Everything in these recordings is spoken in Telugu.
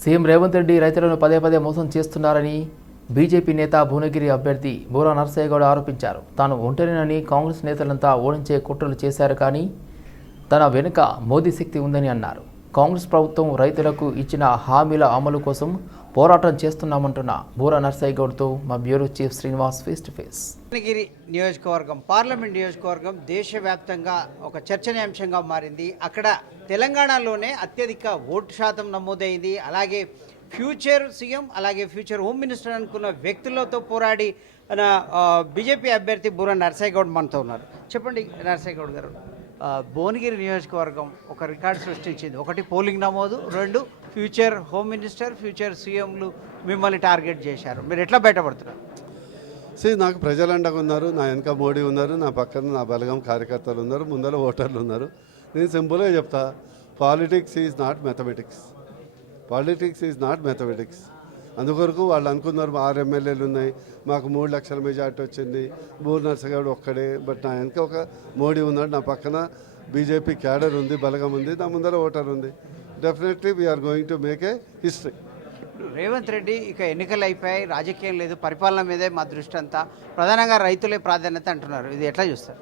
సీఎం రేవంత్ రెడ్డి రైతులను పదే పదే మోసం చేస్తున్నారని బీజేపీ నేత భువనగిరి అభ్యర్థి బూరా నరసయ్య గౌడ్ ఆరోపించారు. తాను ఒంటరినని కాంగ్రెస్ నేతలంతా ఓడించే కుట్రలు చేశారు కానీ తన వెనుక మోదీ శక్తి ఉందని అన్నారు. కాంగ్రెస్ ప్రభుత్వం రైతులకు ఇచ్చిన హామీల అమలు కోసం పోరాటం చేస్తున్నామంటున్న బూరా నర్సయ్యగౌడ్తో మా bureau chief Srinivas face to face Bhuvanagiri నియోజకవర్గం పార్లమెంట్ నియోజకవర్గం దేశవ్యాప్తంగా ఒక చర్చనీయాంశంగా మారింది. అక్కడ తెలంగాణలోనే అత్యధిక ఓటు శాతం నమోదైంది. అలాగే ఫ్యూచర్ సీఎం అలాగే ఫ్యూచర్ హోమ్ మినిస్టర్ అనుకున్న వ్యక్తులతో పోరాడి మన బీజేపీ అభ్యర్థి బూర నరసయ్య గౌడ్ మనతో ఉన్నారు. చెప్పండి నరసయ్య గౌడ్ గారు భువనగిరి నియోజకవర్గం ఒక రికార్డు సృష్టించింది. ఒకటి పోలింగ్ నమోదు రెండు ఫ్యూచర్ హోమ్ మినిస్టర్ ఫ్యూచర్ సీఎంలు మిమ్మల్ని టార్గెట్ చేశారు. మీరు ఎట్లా బయటపడుతున్నారు? సే నాకు ప్రజలు అండగా ఉన్నారు నా వెనక మోడీ ఉన్నారు నా పక్కన నా బలగం కార్యకర్తలు ఉన్నారు ముందర ఓటర్లు ఉన్నారు. నేను సింపుల్గా చెప్తా. Politics is not mathematics politics is not mathematics అందుకొరకు వాళ్ళు అనుకున్నారు ఆరు ఎమ్మెల్యేలు ఉన్నాయి మాకు మూడు లక్షల మెజార్టీ వచ్చింది బూర్ నర్సగాడు ఒక్కడే బట్ నా వెనక ఒక మోడీ ఉన్నాడు నా పక్కన బీజేపీ క్యాడర్ ఉంది బలగం ఉంది నా ముందర ఓటర్ ఉంది. Definitely we're going to make a history Revanth Reddy ఇక ఎన్నికలు అయిపోయాయి రాజకీయం లేదు పరిపాలన మీదే మా దృష్టి అంతా. ప్రధానంగా రైతులే ప్రాధాన్యత అంటున్నారు. ఇది ఎట్లా చూస్తారు?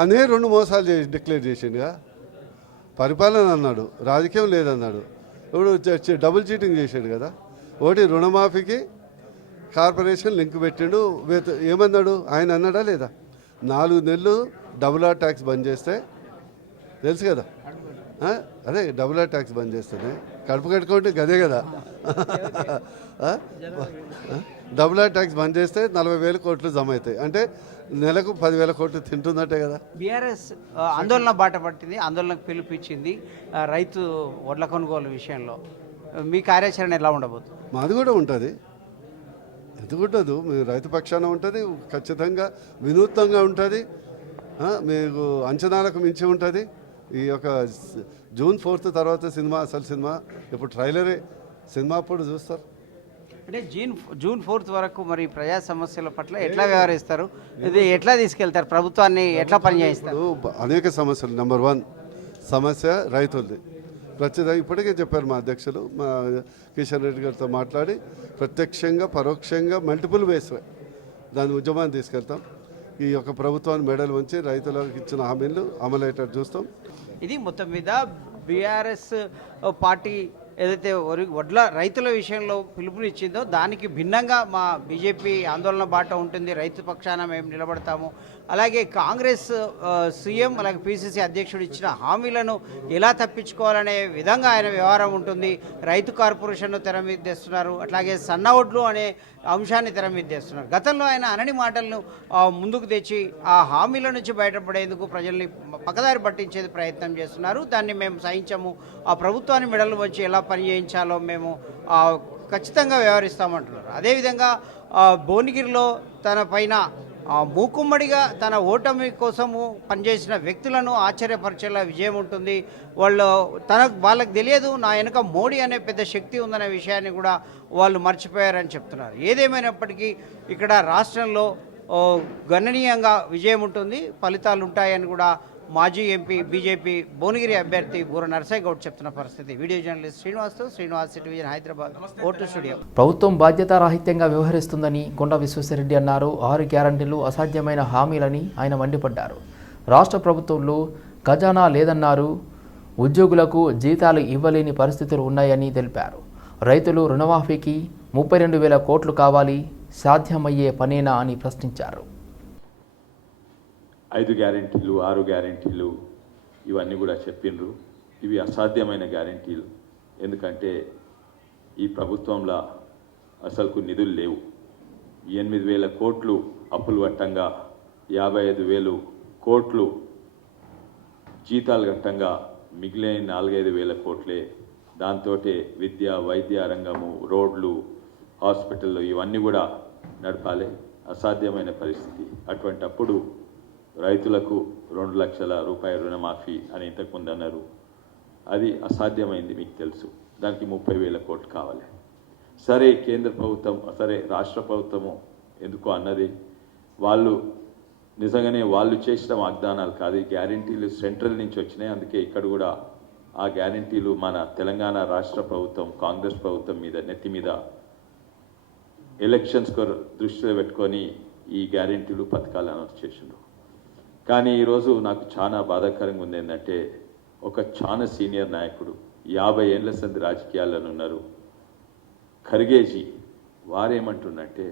అనే రెండు మోసాలు చేసి డిక్లేర్ చేసిండుగా. పరిపాలన అన్నాడు రాజకీయం లేదన్నాడు. ఇప్పుడు డబుల్ చీటింగ్ చేశాడు కదా. ఒకటి రుణమాఫీకి కార్పొరేషన్ లింక్ పెట్టిండు వేత- ఏమన్నాడు ఆయన అన్నాడా లేదా? నాలుగు నెలలు డబుల్ ఆర్ ట్యాక్స్ బంద్ చేస్తే తెలుసు కదా. అదే డబుల్ ఆర్ ట్యాక్స్ బంద్ చేస్తేనే. కడుపు కట్టుకుంటే గదే కదా? డబుల్ ఆర్ ట్యాక్స్ బంద్ చేస్తే నలభై వేల కోట్లు జమ అవుతాయి. అంటే నెలకు పదివేల కోట్లు తింటున్నట్టే కదా. బీఆర్ఎస్ ఆందోళన బాట పట్టింది ఆందోళనకు పిలుపునిచ్చింది ఆ, రైతు వడ్ల కొనుగోలు విషయంలో. మీ కార్యాచరణ ఎలా ఉండబోతుంది? మాది కూడా ఉంటుంది. ఎందుకుండదు మీ రైతు పక్షాన ఉంటుంది ఖచ్చితంగా వినూత్నంగా ఉంటుంది. మీకు అంచనాలకు మించి ఉంటుంది. ఈ యొక్క జూన్ ఫోర్త్ తర్వాత సినిమా అసలు సినిమా ఇప్పుడు ట్రైలరే. సినిమా అప్పుడు చూస్తారు. అంటే జూన్ జూన్ ఫోర్త్ వరకు మరి ప్రజా సమస్యల పట్ల ఎట్లా వ్యవహరిస్తారు? ఇది ఎట్లా తీసుకెళ్తారు? ప్రభుత్వాన్ని ఎట్లా పనిచేస్తారు అనేక సమస్యలు. నెంబర్ వన్ సమస్య రైతులది. ప్రత్యేక ఇప్పటికే చెప్పారు మా అధ్యక్షులు మా కిషన్ రెడ్డి గారితో మాట్లాడి ప్రత్యక్షంగా పరోక్షంగా మల్టిపుల్ వేస్ దాని ఉద్యమాన్ని తీసుకెళ్తాం. ఈ యొక్క ప్రభుత్వాన్ని మెడలు ఉంచి రైతులకు ఇచ్చిన హామీలు అమలయ్యేటట్టు చూస్తాం. ఇది మొత్తం మీద బీఆర్ఎస్ పార్టీ ఏదైతే వరి వడ్ల రైతుల విషయంలో పిలుపునిచ్చిందో దానికి భిన్నంగా మా బీజేపీ ఆందోళన బాట ఉంటుంది. రైతు పక్షాన మేము నిలబడతాము. అలాగే కాంగ్రెస్ సీఎం అలాగే పీసీసీ అధ్యక్షుడు ఇచ్చిన హామీలను ఎలా తప్పించుకోవాలనే విధంగా ఆయన వ్యవహారం ఉంటుంది. రైతు కార్పొరేషన్ను తెర మీద తెస్తున్నారు. అట్లాగే సన్న ఒడ్లు అనే అంశాన్ని తెర మీద తెస్తున్నారు. గతంలో ఆయన అనని మాటలను ముందుకు తెచ్చి ఆ హామీల నుంచి బయటపడేందుకు ప్రజల్ని పక్కదారి పట్టించేది ప్రయత్నం చేస్తున్నారు. దాన్ని మేము సహించము. ఆ ప్రభుత్వాన్ని మెడలు వచ్చి ఎలా పని చేయించాలో మేము ఖచ్చితంగా వ్యవహరిస్తామంటున్నారు. అదేవిధంగా భువనగిరిలో తన పైన మూకుమ్మడిగా తన ఓటమి కోసము పనిచేసిన వ్యక్తులను ఆశ్చర్యపరిచేలా విజయం ఉంటుంది. వాళ్ళు తన వాళ్ళకి తెలియదు నా వెనుక మోడీ అనే పెద్ద శక్తి ఉందనే విషయాన్ని కూడా వాళ్ళు మర్చిపోయారని చెప్తున్నారు. ఏదేమైనప్పటికీ ఇక్కడ రాష్ట్రంలో గణనీయంగా విజయం ఉంటుంది ఫలితాలు ఉంటాయని కూడా మాజీ ఎంపీ బీజేపీ భువనగిరి అభ్యర్థి బూర నరసయ్య గౌడ్ చెప్తున్న పరిస్థితి. Video journalist శ్రీనివాస్తో Srinivas television Hyderabad vote studio. ప్రభుత్వం బాధ్యతారాహిత్యంగా వ్యవహరిస్తుందని కొండ విశ్వేశ్వరరెడ్డి అన్నారు. ఆరు గ్యారంటీలు అసాధ్యమైన హామీలని ఆయన మండిపడ్డారు. రాష్ట్ర ప్రభుత్వంలో ఖజానా లేదన్నారు. ఉద్యోగులకు జీతాలు ఇవ్వలేని పరిస్థితులు ఉన్నాయని తెలిపారు. రైతులు రుణమాఫీకి ముప్పై రెండు వేల కోట్లు కావాలి సాధ్యమయ్యే పనేనా అని ప్రశ్నించారు. ఐదు గ్యారెంటీలు ఆరు గ్యారెంటీలు ఇవన్నీ కూడా చెప్పిండ్రు ఇవి అసాధ్యమైన గ్యారెంటీలు. ఎందుకంటే ఈ ప్రభుత్వంలో అసలుకు నిధులు లేవు. ఎనిమిది వేల కోట్లు అప్పులు వట్టంగా యాభై ఐదు వేలు కోట్లు జీతాలు గట్టంగా మిగిలిన నాలుగైదు వేల కోట్లే దాంతో విద్య వైద్య రంగము రోడ్లు హాస్పిటళ్ళు ఇవన్నీ కూడా నడపాలి. అసాధ్యమైన పరిస్థితి. అటువంటప్పుడు రైతులకు రెండు లక్షల రూపాయల రుణమాఫీ అని ఇంతకుముందు అన్నారు. అది అసాధ్యమైంది మీకు తెలుసు. దానికి ముప్పై వేల కోట్లు కావాలి. సరే కేంద్ర ప్రభుత్వం సరే రాష్ట్ర ప్రభుత్వము ఎందుకో అన్నది. వాళ్ళు నిజంగానే వాళ్ళు చేసిన వాగ్దానాలు కాదు. ఈ గ్యారంటీలు సెంట్రల్ నుంచి వచ్చినాయి. అందుకే ఇక్కడ కూడా ఆ గ్యారంటీలు మన తెలంగాణ రాష్ట్ర ప్రభుత్వం కాంగ్రెస్ ప్రభుత్వం మీద నెత్తి మీద ఎలక్షన్స్ కొర దృష్టిలో పెట్టుకొని ఈ గ్యారెంటీలు పథకాలు అనౌన్స్ చేసిండ్రు. కానీ ఈరోజు నాకు చాలా బాధాకరంగా ఉంది ఏంటంటే ఒక చాలా సీనియర్ నాయకుడు యాభై ఏళ్ళ సంది రాజకీయాల్లో ఉన్నారు. ఖర్గేజీ వారేమంటున్నట్టే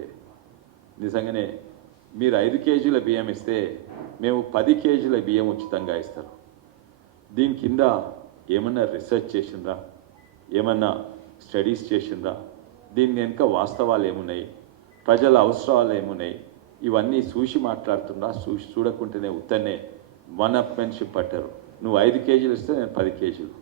నిజంగానే మీరు ఐదు కేజీల బియ్యం ఇస్తే మేము పది కేజీల బియ్యం ఉచితంగా ఇస్తారు. దీని కింద ఏమన్నా రీసెర్చ్ చేసిండ్రా? ఏమన్నా స్టడీస్ చేసిండ్రా? దీని వెనుక వాస్తవాలు ఏమున్నాయి ప్రజల అవసరాలు ఏమున్నాయి ఇవన్నీ చూసి మాట్లాడుతున్నా చూసి చూడకుంటేనే ఉత్తనే వన్ అప్ మెన్షిప్ పట్టారు. నువ్వు ఐదు కేజీలు ఇస్తే నేను పది కేజీలు.